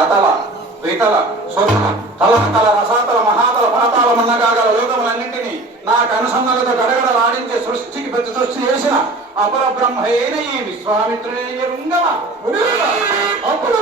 అతల వితల సుతల తలతల రసాతల మహాతల పాతాల మన్నగాగల లోకములన్నింటినీ నాకు అనుసంధానతో గడగడలాడించే సృష్టికి ప్రతి సృష్టి చేసిన అపర బ్రహ్మ అయిన ఈ విశ్వామిత్రుడే రుంగమ అప్పుడు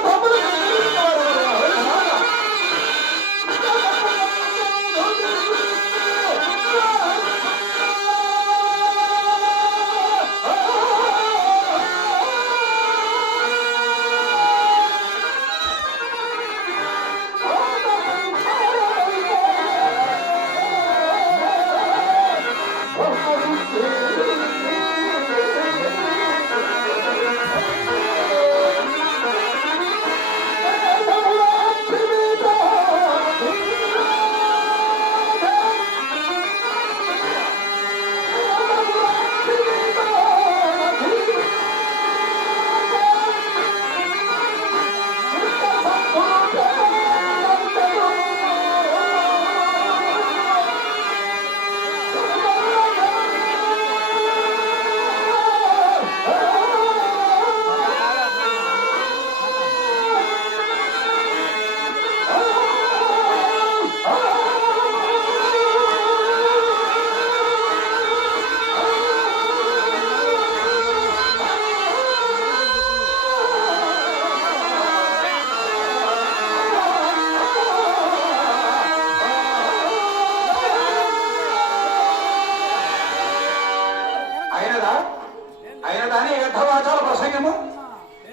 అయినదాని యథవాచాల ప్రసంగము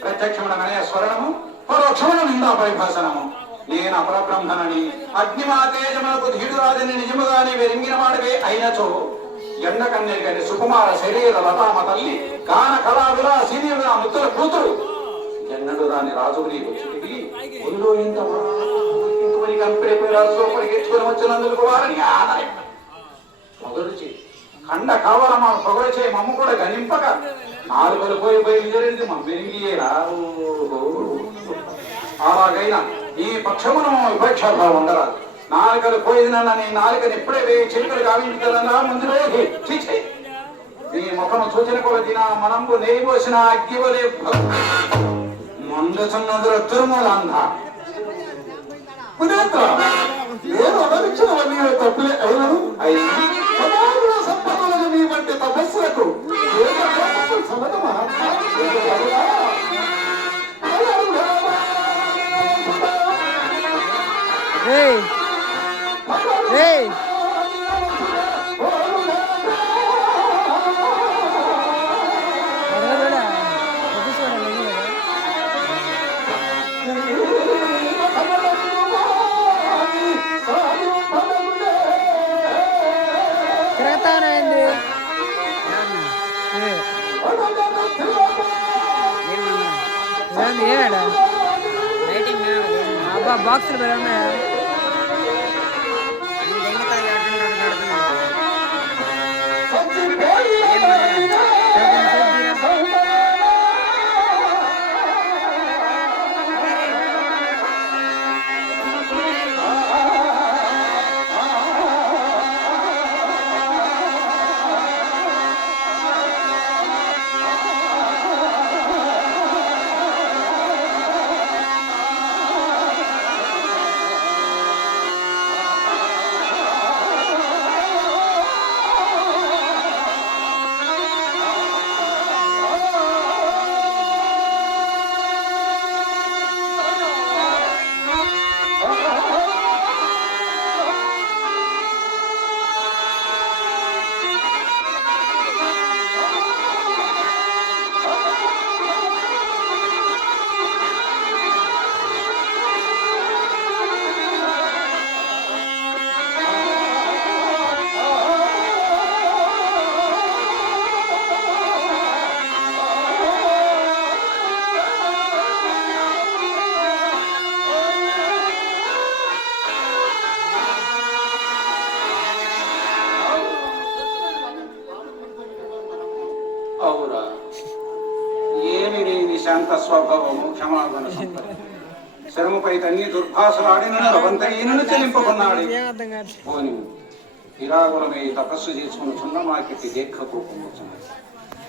ప్రత్యక్షముననే స్వరణము పరోక్షమున నిందా పరిభాషణము నేను అపరబ్రహ్మనని అగ్నిమాతేజమునకు ధీడురాజని నిజముగానే వెరింగిన వాడివే అయినచో ఎండ కన్నెరిగని సుకుమార శరీర లతామ తల్లి గాన కళా విలాసిని నా ముద్దుల కూతురు ఎన్నడు రాని రాజుకు నీకు చిటికి ఒళ్ళు ఇంత పరిగెత్తుకుని వచ్చినందుకు వారిని ఆదాయం పొగరుచి కండ కావాలమ్మా పొగరచే మమ్మ కూడా గనింపక నాలుగులు పోయి బయలుదేరింది మా పెరిగియేరా అలాగైనా ఈ పక్షమును విపక్షాలుగా ఉండరాదు నాలుకలు పోయిందన్న నీ నాలుకని ఎప్పుడే వేయి చిలుకలు గావించగలనా ముందులో నీ ముఖము సూచన కొలది నా మనంబు నెయ్యి పోసిన అగ్గివలే మండుచున్నదుల తురుముల అంధ నేను అనరించినవన్నీ తప్పులే అయినను సంపదలను నీ వంటి తపస్సులకు సమతమా బాక్సులు పెరగన్నా అవురా ఏమి లేని శాంత స్వభావము క్షమాగుణ శరముపై తన్ని దుర్భాషలాడిన రవంతయ్యను చెల్లింపుకున్నాడు పోని విరాగులమై తపస్సు చేసుకుని చున్నమాకి దీర్ఘకోపం వచ్చింది.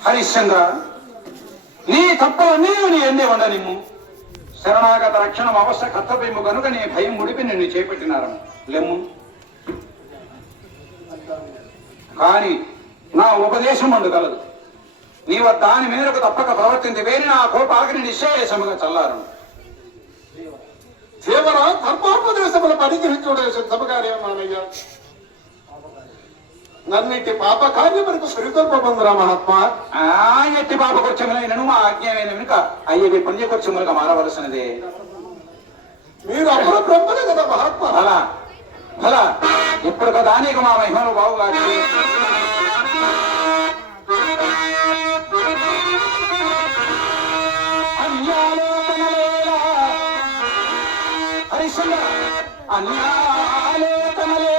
హరిశ్చంద్ర నీ తప్ప నీవు నీ ఎన్నే వండనిమ్ము శరణాగత రక్షణం అవశ్య కర్తవ్యము కనుక నీ భయం ముడిపి నిన్ను చేపట్టినారు లెమ్ము. కాని నా ఉపదేశం అందు కలదు. నీవ దాని మేరకు తప్పక ప్రవర్తించి వేరి నా కోపాగ్ని నిశ్చయసముగా చల్లారు. దేవర ధర్మోపదేశముల పరిగ్రహించుడే సిద్ధమగారేమయ్యా. నన్నిటి పాప కార్యములకు సరికొల్పబందురా మహాత్మా. ఎట్టి పాప కొచ్చములైనను మా ఆజ్ఞమైన వెనుక అయ్యవి పుణ్యకొచ్చములుగా మారవలసినదే. మీరు అప్పుడు బ్రహ్మలే కదా మహాత్మా. అలా అలా ఇప్పుడు కదా నీకు మా మహిమను బావుగా హరిశ్చంద్ర అన్యాలోకనలే